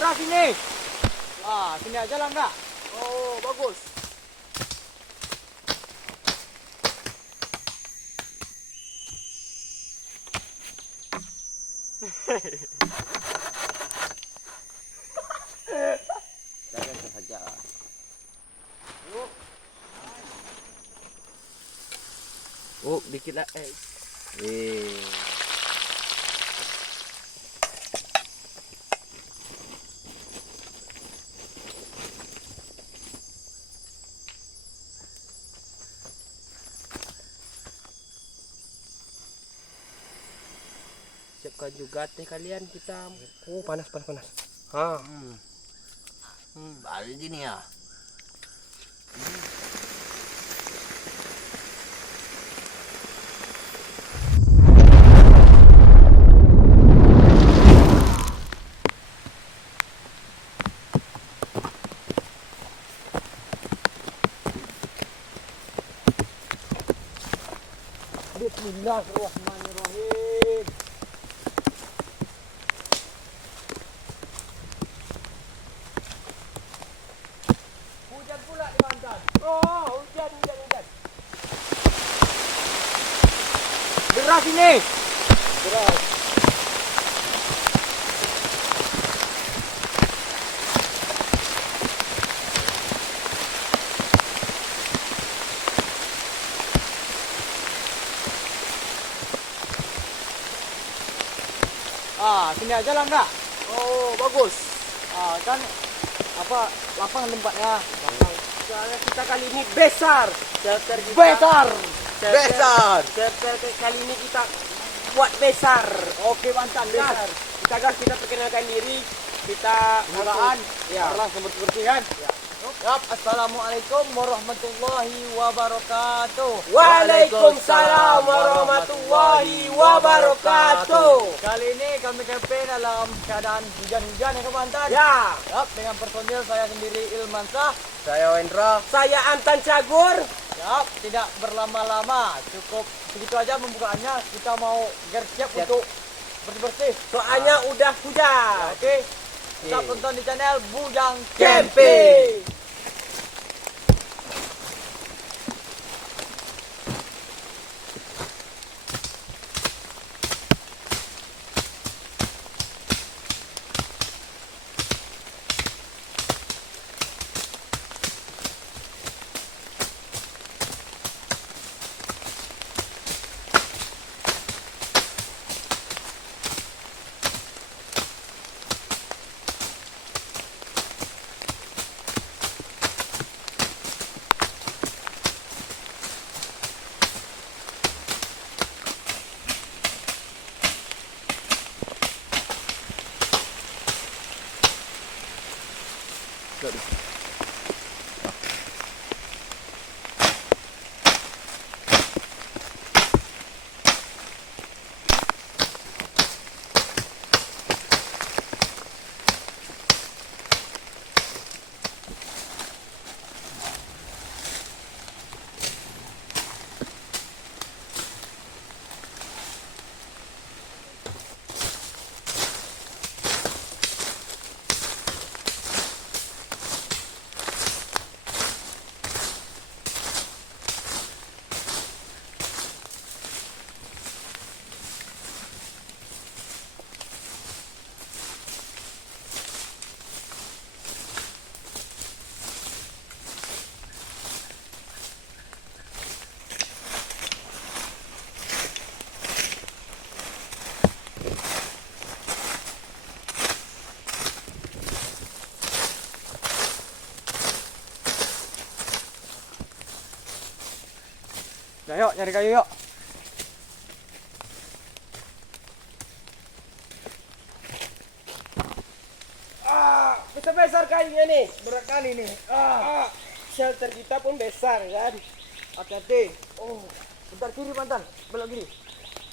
Gerak sini. Wah, sini aja lah enggak? Oh, bagus. Jaga saja. Dikit lah. Siapkan juga teh kalian kita. Oh, panas. Balik gini ya. Bismillahirrahmanirrahim. Hujan pula di Banten. Oh, hujan. Deras ini. Deras. Sini aja lah enggak? Oh, bagus. Kan lapang tempatnya. Soalnya kita kali ini besar. Shelter kita. Besar. Shelter kali ini kita buat besar. Oke, Banten. Besar. Kita perkenalkan diri. Kita Bukaan. Ya. Langsung bersih kan? Yap, assalamualaikum warahmatullahi wabarakatuh. Waalaikumsalam warahmatullahi wabarakatuh. Kali ini kami campaign dalam keadaan hujan-hujan ya Banten. Ya, Yap, dengan personil saya sendiri Ilmansah. saya Wendra. Saya Anton Cagur. Yap, tidak berlama-lama. Cukup segitu aja pembukaannya. Kita mau gercep untuk bersih-bersih. Soalnya udah hujan. Oke. Tetap tonton di channel Bujang Camping. Ya, yuk nyari kayu yuk. Besar-besar kayunya nih. Berat kali nih. Shelter kita pun besar kan. Hati-hati. Bentar kiri Banten. Belok kiri.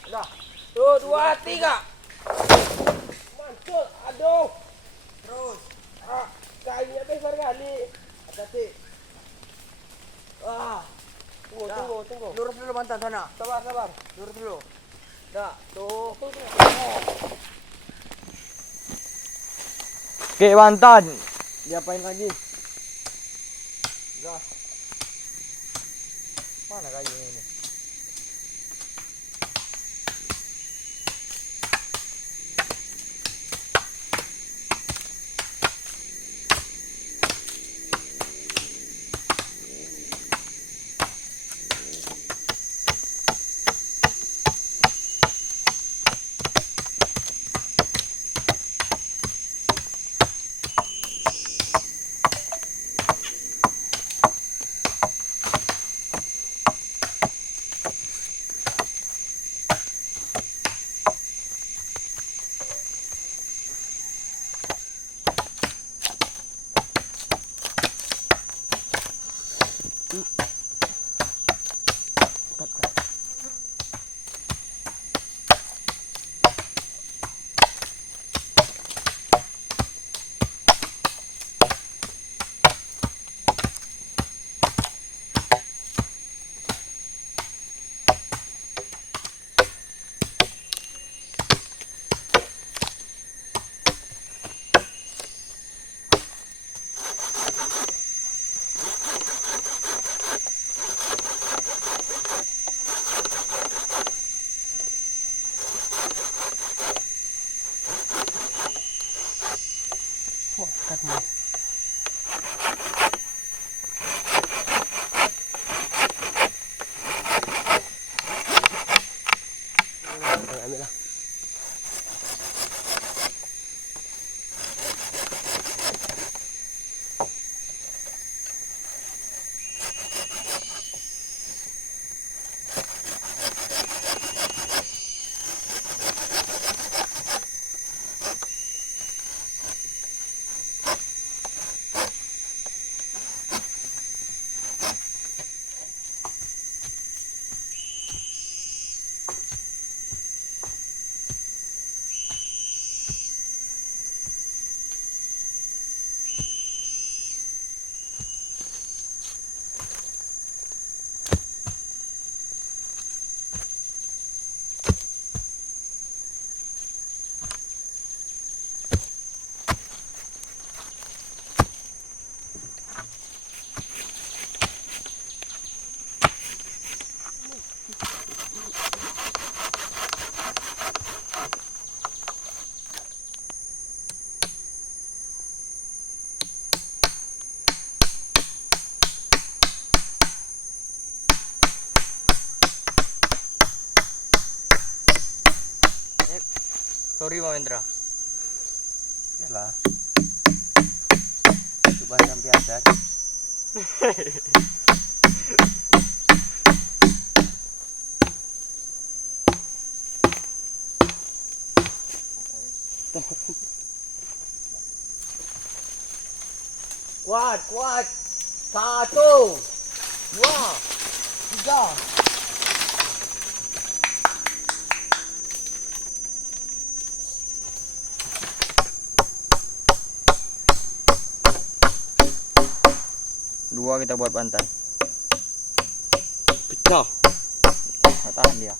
Udah. Tuh, 2, 3. Mantul. Aduh. Terus. Kayunya besar kali. Hati-hati. Tunggu. Lurus dulu Banten sana. Sabar. Lurus dulu. Dah, tuh. Oke, mantan. Diapain lagi? Udah. Mana kayunya ini? Ambil lah. Sorry, Pak Wendra. Yalah. Coba sampai ada. Kuat, kuat. 1, 2, 3. Dua kita buat pantai. Pecah. Nggak tahan dia.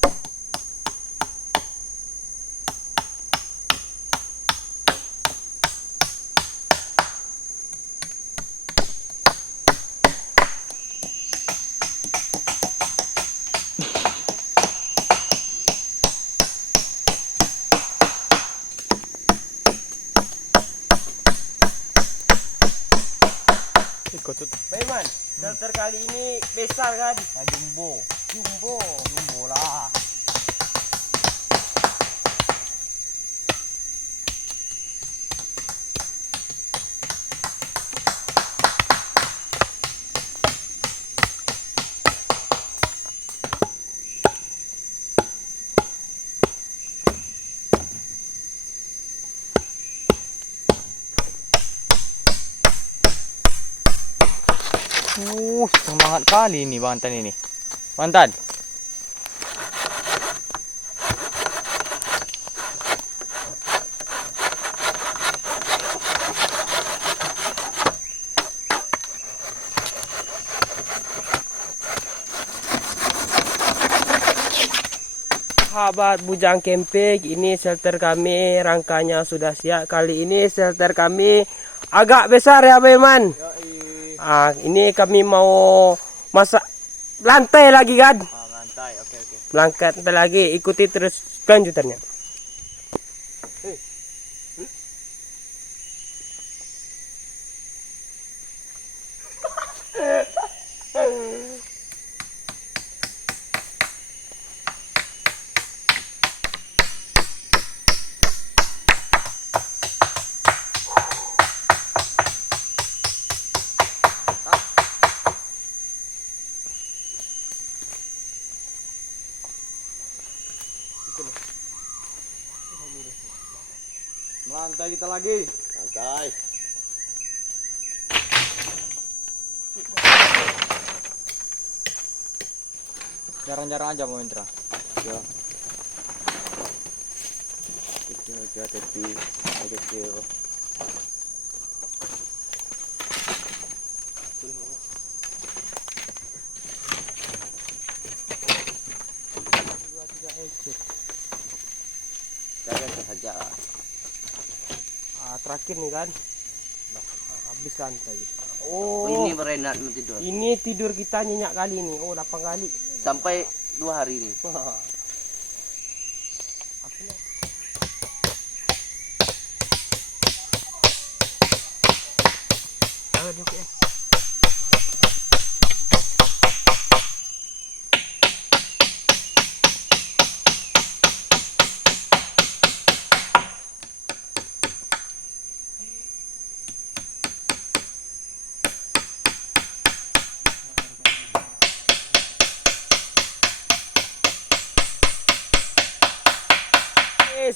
Baiman, shelter kali ini besar kan? Ya, jumbo. Jumbo. Jumbo lah. Semangat kali ini Bantan ini. Bantan. Ha. sahabat Bujang Camping, ini shelter kami, rangkanya sudah siap. Kali ini shelter kami agak besar ya Baiman. Ini kami mau masak lantai lagi kan? Lantai, oke. Lantai lagi, ikuti terus kelanjutannya. Melantai kita lagi. Lantai. Jarang-jarang aja mau Indra. Ya. Kecil aja tapi kecil. Jangan saja. Terakhir nih kan. Habis lantai. Ini berenat tidur. Ini tidur kita nyenyak kali nih. 8 kali. Sampai 2 hari nih.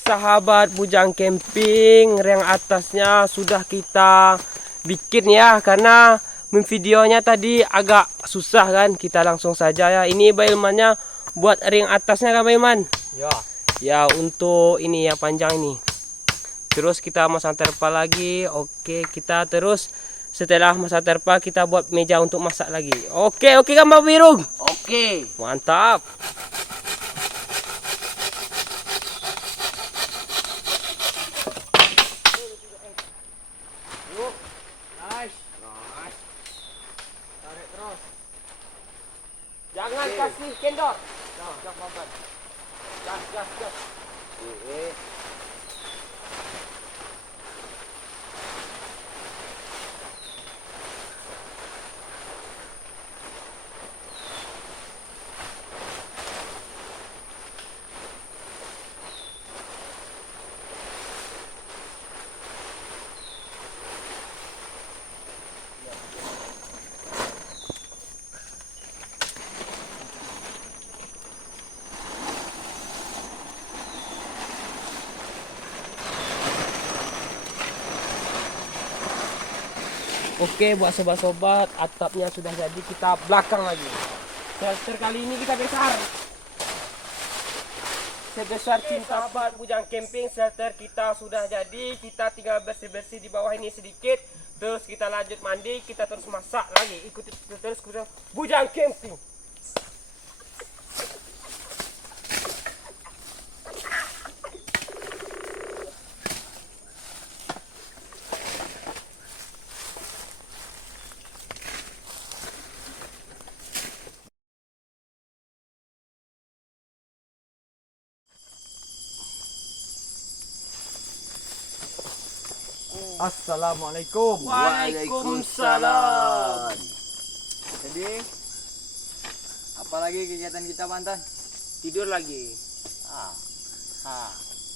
Sahabat Bujang Camping, yang atasnya sudah kita bikin ya, karena videonya tadi agak susah kan. Kita langsung saja ya. Ini Baimannya buat ring atasnya kan Baiman? Ya, untuk ini ya panjang ini. Terus kita masang terpal lagi. Oke, kita terus setelah masang terpal kita buat meja untuk masak lagi. Oke kan Mbak Birung? Oke. Mantap. Jangan kasih kendor. Gas, mantan. Gas. Oke, buat sobat-sobat, atapnya sudah jadi, kita belakang lagi. Shelter kali ini kita besar. Sebesar cinta sahabat Bujang Camping, shelter kita sudah jadi. Kita tinggal bersih-bersih di bawah ini sedikit. Terus kita lanjut mandi, kita terus masak lagi. Ikuti terus Bujang Camping. Assalamualaikum. Waalaikumsalam. Jadi, apalagi kegiatan kita mantan? Tidur lagi.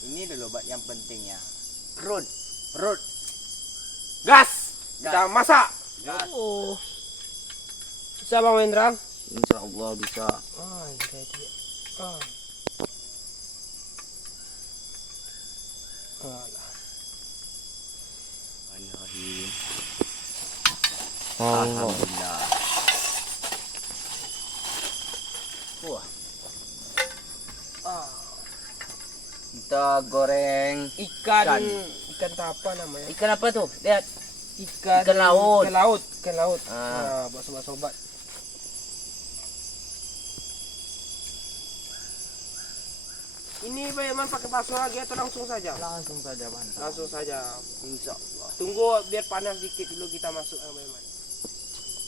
Ini dulu yang pentingnya. Perut. Gas. Kita masak. Gas. Bisa Bang Wendra? Insya Allah bisa. Jadi. Alhamdulillah. Kita goreng Ikan apa namanya? ikan apa tuh? Lihat. Ikan laut. Ikan laut. Ah. Buat sobat-sobat. Ini Pak Iman pakai bakso lagi atau langsung saja? Langsung saja Bantai. Langsung saja. Insya Allah. Tunggu biar panas dikit dulu kita masuk Pak Iman.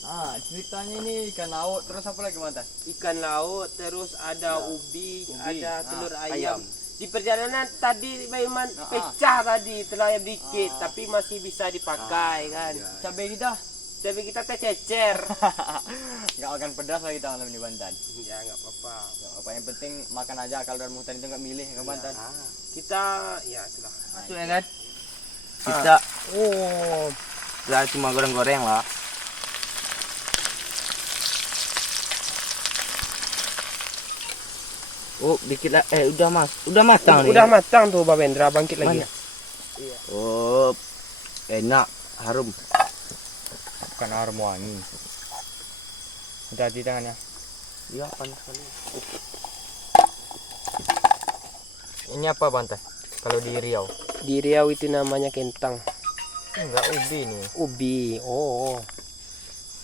Ah, ceritanya ini ikan laut terus apa lagi Bantai? Ikan laut, terus ada Ya. ubi, Ubi. ada Ah, telur ayam. ayam. Di perjalanan tadi Pak Iman Ah, ah. pecah tadi telur ayam dikit, Ah. tapi masih bisa dipakai kan. Ya. Cabai kita. Tapi kita teh cecer. Nggak akan pedas lah kita malam ini Bantai. Ya nggak apa-apa. Nggak apa, yang penting makan aja, kalau dalam hutan itu nggak milih nggak Bantai. Kita ya itulah. Masuk ya kan? Kita Oh, ya cuma goreng-goreng lah. Oh, dikit lah. Udah mas, udah matang nih. udah matang tuh Pak Wendra, bangkit lagi. Mana? Oh, enak, harum. Bukan aroma wangi. Hati-hati tangannya. Iya, panas sekali. Ini apa Bantai? Kalau di Riau? Di Riau itu namanya kentang. Enggak, ubi nih. Ubi. Oh.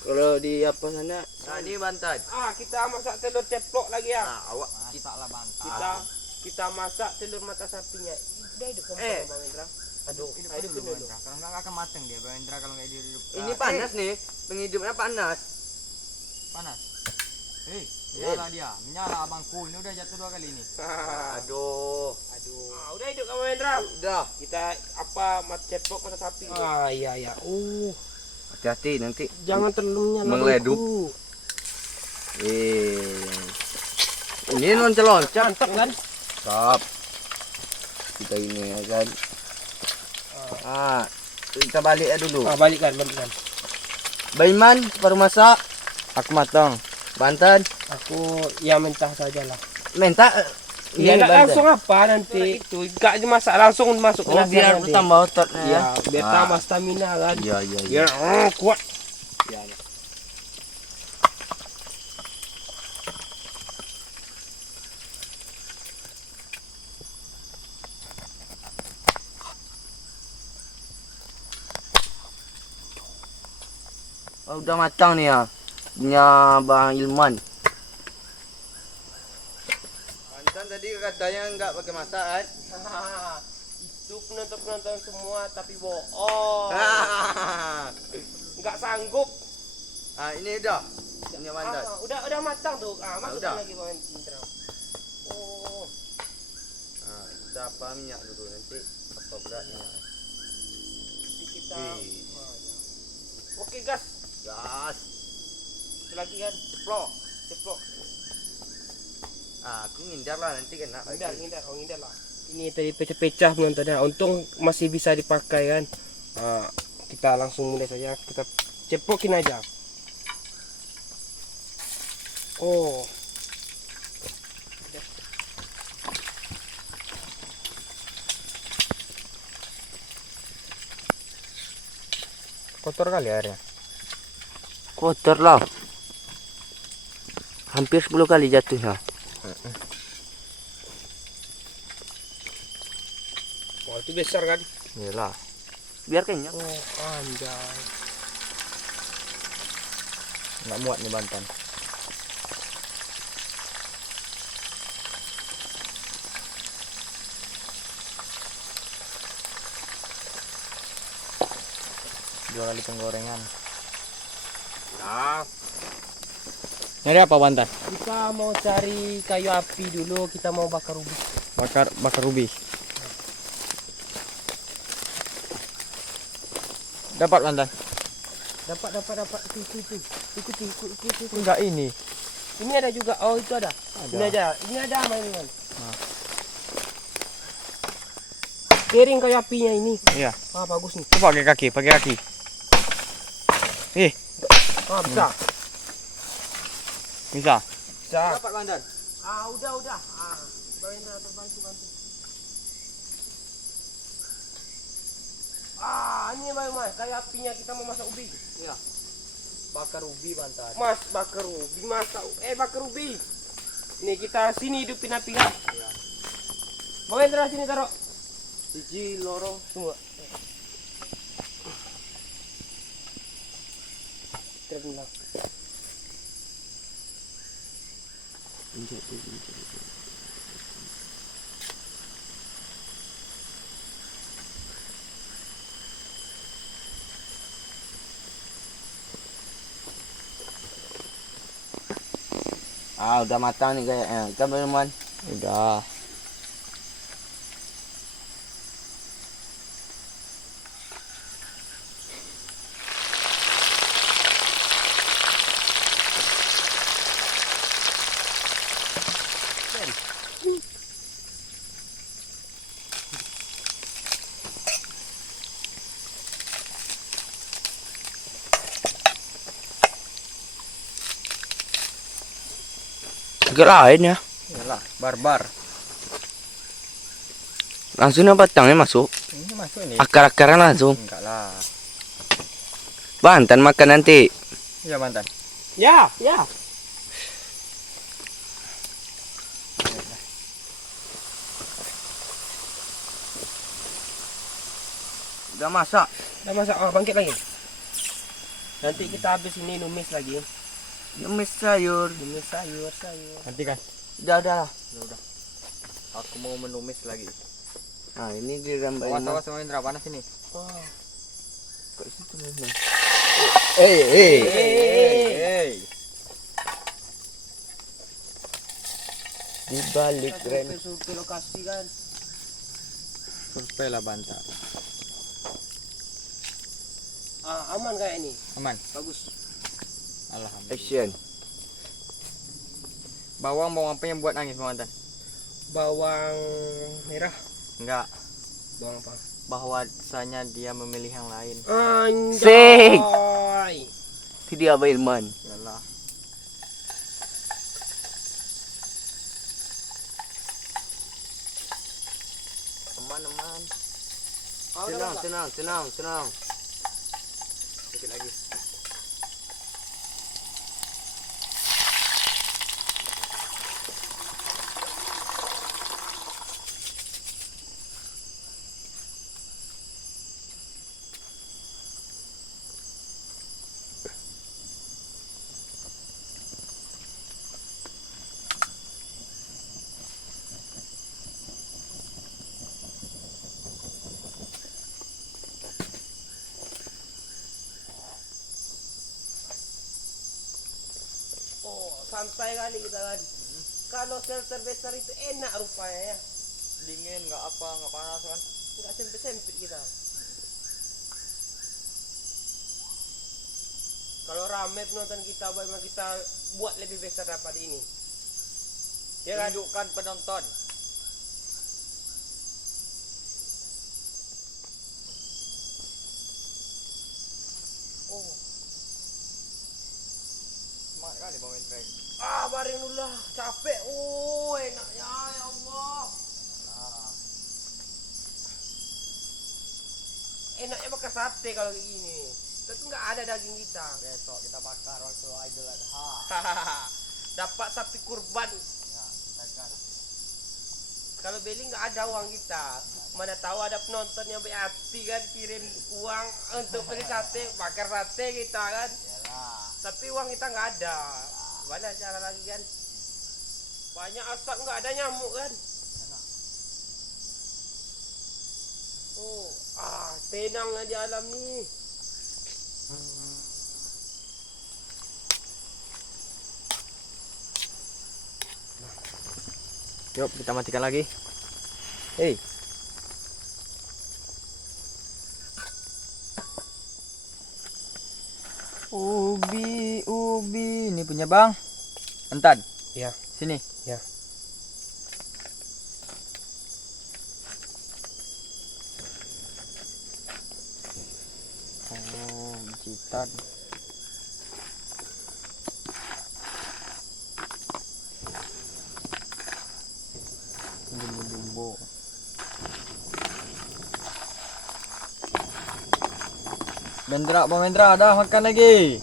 Kalau di apa sana? Nah, ini Bantai. Kita masak telur ceplok lagi ya. Nah, awak Kita lah Bantai. Kita masak telur mata sapinya. Udah hidup Eh. Bang Wendra. Aduh, Hidupkan hidupin dulu dulu. Bantai. Kalau enggak akan mateng dia Bantai, kalau nggak dihidup. ini panas nih. Penghidupnya panas. Panas. Nyala dia. Menyala abangku. Ini udah jatuh 2 kali ini. Aduh. Udah hidup Bang Wendra. Udah. Kita apa mata ceplok mata sapi. Iya. Hati-hati nanti. Jangan terlalu nyala. Mengleduk. bangku. Ini loncat-loncat. Mantap kan? Stop. Kita ini ya kan. Kita balik ya dulu. Balikkan. Baiman baru masak. Aku matang. Banten. Aku ya mentah sajalah. Minta. Ya Banten. langsung apa nanti itu enggak dimasak langsung masuk ke Oh, nasi biar nanti. bertambah ototnya ya. Ya, biar tambah stamina kan. Iya. Biar kuat. Oh, udah matang nih ya. Punya Bang Ilman. Banten tadi katanya enggak pakai masak kan? Itu penonton semua tapi bohong. Enggak sanggup. Ini udah. Ini Banten. Udah matang tuh. Masukkan udah. lagi Bang Indra. Oh. Kita apa minyak dulu nanti apa beratnya. Nanti kita Wih. Oke, gas. Gas. Itu lagi kan ceplok. Aku ngindar lah nanti kena. Ngindar lah. Ini tadi pecah-pecah penontonnya. Untung masih bisa dipakai kan. Kita langsung mulai saja. Kita ceplokin aja. Oh. Kotor kali airnya. Kotor lah. Hampir 10 kali jatuhnya. Wah, itu besar kan? Iyalah. Biar kenyang. Oh, anjay. Nggak muat nih Banten. Dua kali penggorengan. Nah, Nyari apa Banten? kita mau cari kayu api dulu. Kita mau bakar ubi. Bakar ubi. Dapat Banten? Dapat. Itu. Ikuti. Enggak ini. Ini ada juga. Oh, itu ada. Ini ada mainan. Kering kayu apinya ini. Iya. Bagus nih. Coba pakai kaki. Bisa. Bisa. Dapat Banten. Udah. Bantu. Ini Mas, kayu apinya kita mau masak ubi. Iya. Bakar ubi Banten. Mas, bakar ubi, bakar ubi. Nih kita sini hidupin api kan. Iya. Bang Hendra sini taruh. Siji loro. Tunggu. Terbenam. Udah matang nih kayaknya. Kan teman. Udah. Agak lain ya. Iyalah, barbar. Langsung yang batangnya masuk. Ini masuk ini. Akar-akaran langsung. Enggak lah. Bantan makan nanti. Iya, mantan. Ya, ya. Udah masak. Udah masak, bangkit lagi. Nanti kita habis ini numis lagi. Numis sayur. Numis sayur. Nanti kan. Udah. Udah. Aku mau menumis lagi. Nah, ini dirambain. Awas sama Indra, panas ini. Oh. Kok situ nih? Hey. Di balik rem. Survei lokasi kan. Survei lah Banta. Aman kayak ini. Aman. Bagus. Alhamdulillah. Action. Bawang apa yang buat nangis, mantan? Bawang merah. Enggak. Bawang apa? Bahwasanya dia memilih yang lain. Anjay. Tidak apa Ilman. Yalah. Aman. Udah Tenang. Sedikit lagi. Santai kali kita kan. Kalau shelter besar itu enak rupanya ya. Dingin, enggak panas kan? Enggak sempit-sempit kita. Kalau rame penonton kita, memang kita buat lebih besar daripada ini. Ya kan? Tunjukkan penonton. Oh. Semangat kali Bang Indra. Baring dulu lah, capek. Oh, enaknya ya Allah. Enaknya makan sate kalau kayak gini. Tapi nggak ada daging kita. Besok kita bakar waktu Idul Adha. Dapat sapi kurban. Ya, kita kan. Kalau beli nggak ada uang kita. Mana tahu ada penonton yang berhati kan kirim uang untuk beli sate, bakar sate kita kan. Yalah. Tapi uang kita nggak ada. Mana cara lagi kan? Banyak asap nggak ada nyamuk kan? Oh, tenangnya di alam nih. Yuk, kita matikan lagi. Hei. Ubi, ini punya Bang. Entan. Ya. Sini. Ya. Oh, jitan. Jumbo. Bang Mendra, dah makan lagi.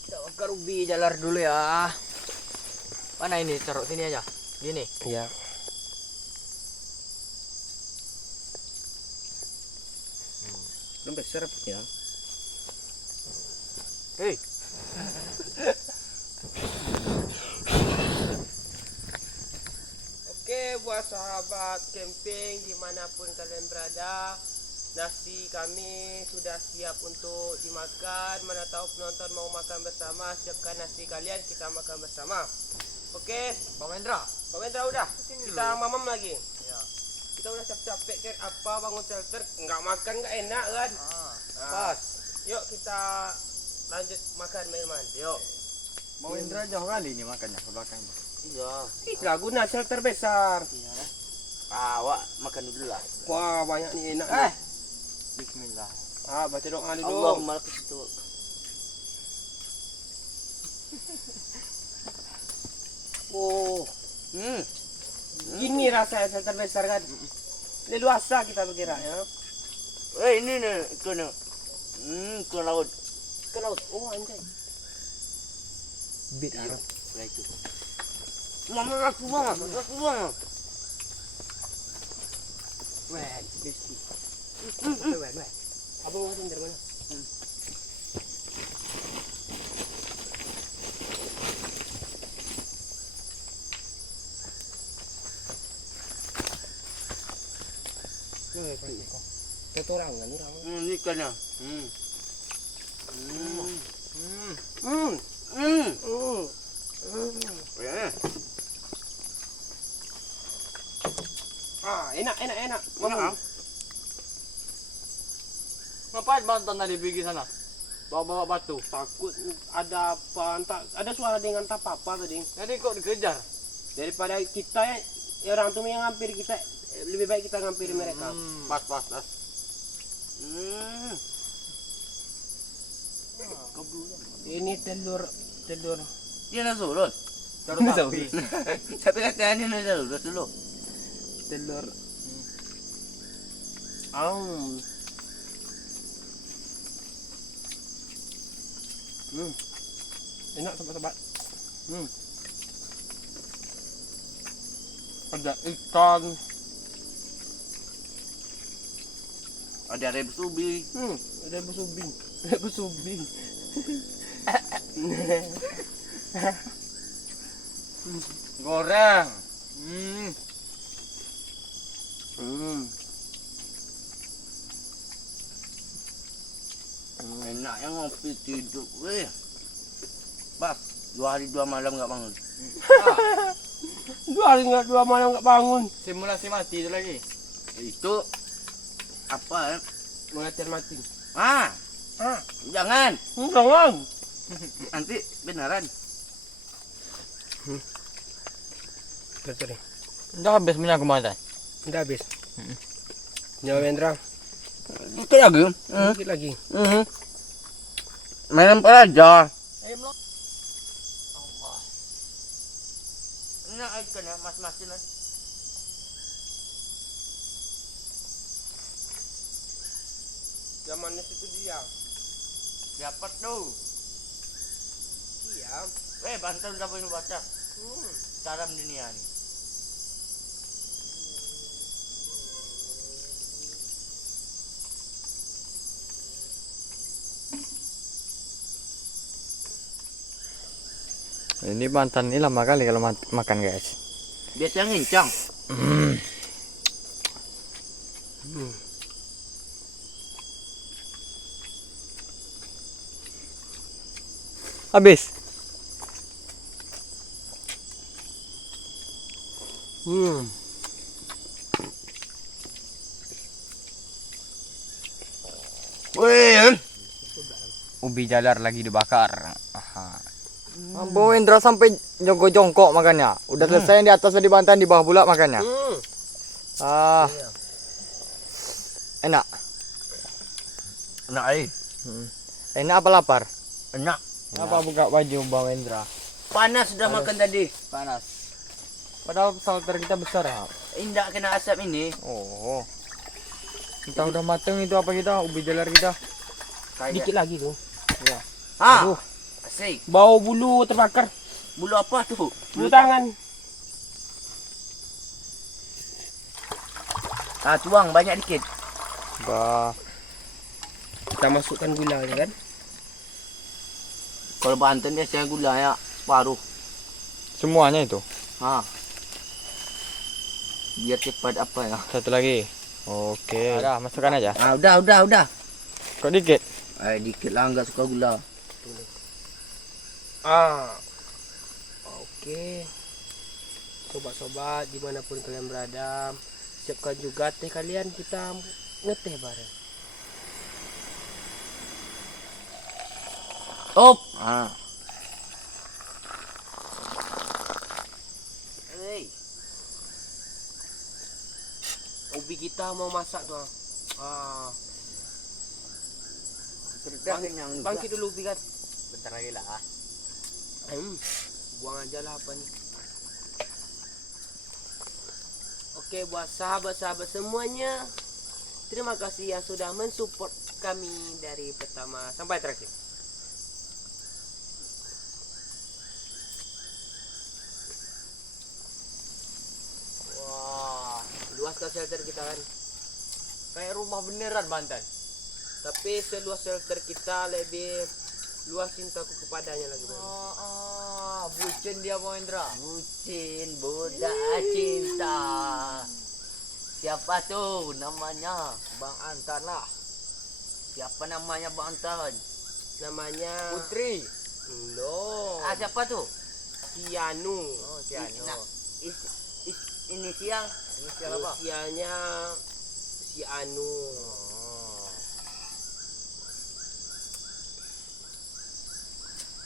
Kita bakar ubi jalar dulu ya. Mana ini? Taruh sini aja. Gini. Ya. Belum besar ya. Hei. buat sahabat camping dimanapun kalian berada, nasi kami sudah siap untuk dimakan. Mana tahu penonton mau makan bersama, siapkan nasi kalian, kita makan bersama. Oke, Bang Wendra. Bang Wendra udah. Kita mamam lagi. Ya. Kita udah capek-capek kan apa bangun shelter, nggak makan nggak enak kan? Pas. Yuk kita lanjut makan minuman. Yuk. Bang Wendra jauh kali ini makannya ke belakang. Iya. Nggak guna shelter besar. Awak makan dulu lah. Wah banyak nih enak. nih. Bismillah. Baca doa dulu. Allahumma lakis tu. Oh, Hmm. gini rasanya shelter besar kan? Leluasa kita berkira ya. Ini nih ikan. Ikan laut. Ke laut. Oh anjay. Bit Arab. Lah itu. Mama aku buang. Aku buang. Weh, besti. Weh. Abang mau dari mana? Ketorangan nih orang. Ini ikannya. Ya. Enak. Mana? Ngapain Bantan tadi pergi sana? Bawa-bawa batu. Takut ada apa? Entah, ada suara dengan tak apa tadi. Jadi kok dikejar? Daripada kita ya orang tuh yang hampir kita, lebih baik kita ngampiri mereka. Pas. Ini telur. Dia nak surut. Taruh sapi. Tapi katanya nak surut dulu. Telur. Enak sobat-sobat. Ada ikan. Ada rebus ubi. Ada busubing. Goreng. Enak yang ngopi tidur. Weh. Bas, 2 hari 2 malam enggak bangun. 2 hari nggak 2 malam nggak bangun. Simulasi mati itu lagi. Itu apa? Mengajar mati. Jangan. Jangan. Nanti beneran. Sorry. Udah habis minyak kemarin. Udah habis. Nyawa Wendra. Itu lagi. Sedikit lagi. Main apa aja? Allah. Enak ikan ya, mas-masin. Zamannya situ dia. Dapat tuh. Iya. Bantal udah boleh baca. Karam dunia nih. Ini Bantan ini lama kali kalau makan guys. Biasanya ngincang. Habis. Wih. Ubi jalar lagi dibakar. Bang Wendra sampai jongkok makannya. Udah selesai yang di atas di Bantan, di bawah pula makannya. Enak. Enak Enak apa lapar? Enak. Apa buka baju Bang Wendra? Panas sudah makan tadi. Panas. Padahal shelter kita besar ya. Indah kena asap ini. Oh. Kita udah mateng itu apa kita? Ubi jalar kita. Dikit lagi tuh. Aduh. Asik. Bau bulu terbakar. Bulu apa tuh? Bulu tangan. Tuang banyak dikit. Bah. Kita masukkan gula kan? Kalau Banten biasanya gula ya separuh. Semuanya itu. biar cepat apa ya. Satu lagi. Oke. Udah, masukkan aja. Ah, udah. Kok dikit? Dikit lah, nggak suka gula. Oke. Sobat-sobat dimanapun kalian berada, siapkan juga teh kalian, kita ngeteh bareng. Top. Ubi kita mau masak tuh. Bangkit dulu ubi kan. Bentar lagi lah. Buang aja lah apa nih. Oke, buat sahabat-sahabat semuanya, terima kasih yang sudah mensupport kami dari pertama sampai terakhir. Wah, Luas kan shelter kita kan. kayak rumah beneran Banten. Tapi seluas shelter kita lebih luas cintaku kepadanya lagi. Bucin dia Bang Indra. Bucin budak cinta. Siapa tuh namanya? Bang Antan lah. Siapa namanya Bang Anton? Namanya Putri. No. Siapa tuh? Sianu. Oh, si Anu. Nah, inisial. Inisial apa? Usianya si Anu.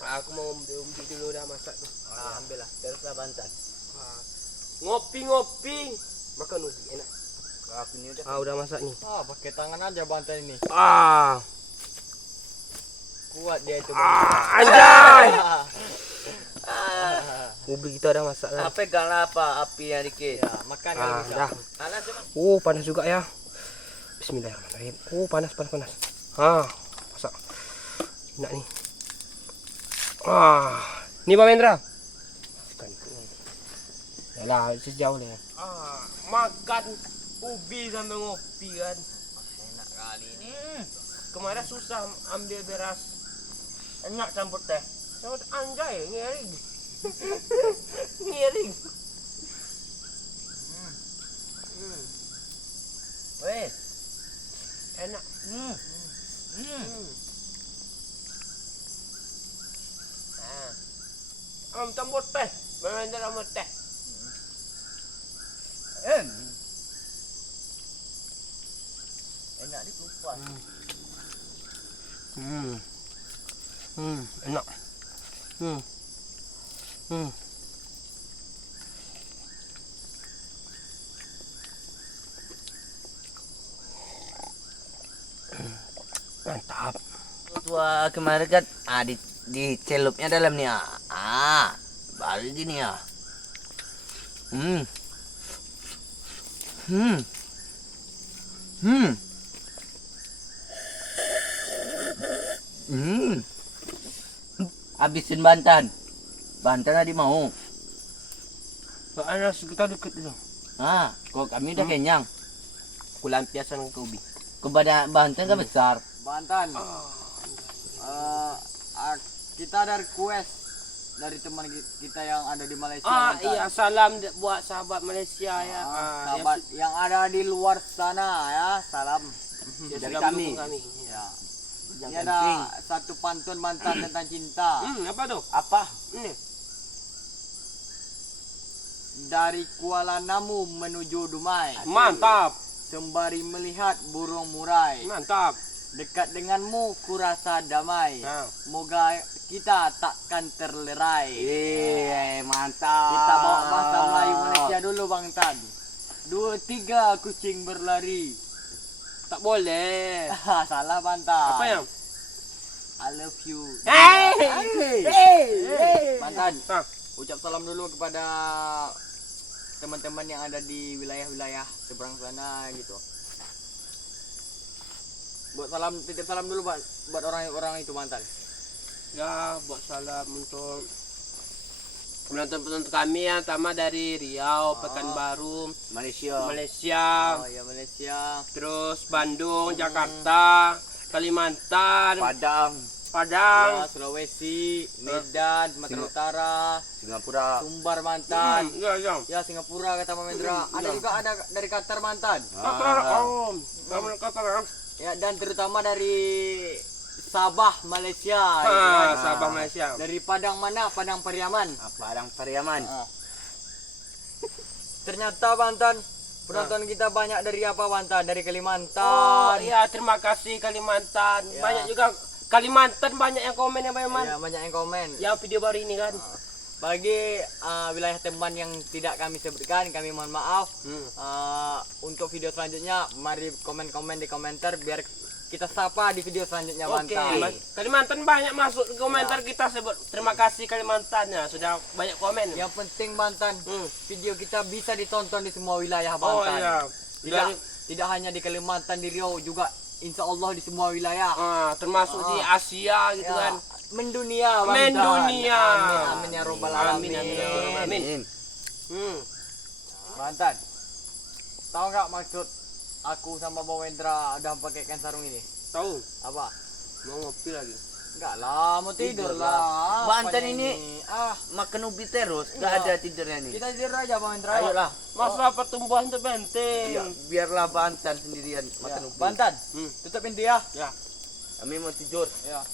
Aku mau umbi dulu dah masak tuh. Ambil lah, teruslah Banten. Ngopi makan ubi enak. Aku ini udah. Udah masak nih. Pakai tangan aja Banten ini. Kuat dia itu. Anjay. Ubi kita udah masak kan. Pegang lah apa api yang dikit. Ya, makan kalau bisa. Dah. Alah cuma. Panas juga ya. Bismillahirrahmanirrahim. Panas. Masak. Enak nih. Ini Pak Mendra. Yalah, sejauh lah. Makan ubi sambil ngopi kan. Enak kali ini. Kemarin susah ambil beras. Enak campur teh. Anjay, ngering. Ngering. Weh, Enak. Campur teh. Bener sama teh. enak dikupas. Enak. Mantap. Tua kemarin kan di celupnya dalam nih baru gini ya. Habisin Banten tadi mau. Soalnya kita deket dulu. Kok kami udah kenyang. Kulampiasan ke ubi. Kepada Banten kan besar. Banten. Kita ada request dari teman kita yang ada di Malaysia. Banten. Iya, salam buat sahabat Malaysia ya. Sahabat yang ada di luar sana ya, salam dari kami. Ya. Ini ada satu pantun mantan tentang cinta. Apa tuh? Apa? Ini. Dari Kuala Namu menuju Dumai. Mantap. Sembari melihat burung murai. Mantap. Dekat denganmu kurasa damai. Nah. Moga kita takkan terlerai. Mantap. Kita bawa bahasa Melayu Malaysia dulu Bang Tan. 2, 3 kucing berlari. Tak boleh. Salah Bang Tan. Apa yang? I love you. Hey. Bang Tan, ucap salam dulu kepada teman-teman yang ada di wilayah-wilayah seberang sana gitu. Titip salam dulu buat orang-orang itu Bang Tan. Ya, buat salam untuk penonton-penonton kami yang pertama dari Riau, Pekanbaru, Malaysia. Malaysia, Ya Malaysia, terus Bandung, Jakarta, Kalimantan, Padang. Padang. Ya, Sulawesi, Medan, Sumatera Utara, Singapura. Sumbar mantan. Ya. Ya, Singapura kata Mamendra. Ada juga ada dari Qatar mantan. Qatar, kamu Qatar. Ya, dan terutama dari Sabah Malaysia. Sabah Malaysia. Dari Padang mana? Padang Pariaman. Padang Pariaman. Ternyata Banten penonton kita banyak dari apa Banten? Dari Oh Kalimantan. iya, terima kasih Kalimantan. Ya. Banyak juga Kalimantan, banyak yang komen ya Pak Iman. Ya, banyak yang komen. Yang video baru ini kan. Bagi wilayah teman yang tidak kami sebutkan, kami mohon maaf. Untuk video selanjutnya, mari komen-komen di komentar biar kita sapa di video selanjutnya Oke, Banten. Kalimantan banyak masuk ke komentar kita sebut. Terima kasih Kalimantan ya, sudah banyak komen. Yang penting Banten, video kita bisa ditonton di semua wilayah Oh Banten. iya. Tidak hanya di Kalimantan, di Riau juga, insya Allah di semua wilayah. Termasuk di Asia gitu kan. Mendunia Banten. Mendunia. Amin, amin ya robbal alamin. Amin. Banten, tahu nggak maksud aku sama Bang Wendra udah pakaikan sarung ini? Tahu? Apa? Mau ngopi lagi. Enggak lah, mau tidur lah. Banten Apanya ini makan ubi terus, nggak ada tidurnya nih. Kita tidur aja Bang Wendra. Ayolah. Masa pertumbuhan itu penting. Ya, biarlah Banten sendirian makan ubi. Banten, tutup pintu ya. Ya. Kami mau tidur. Ya.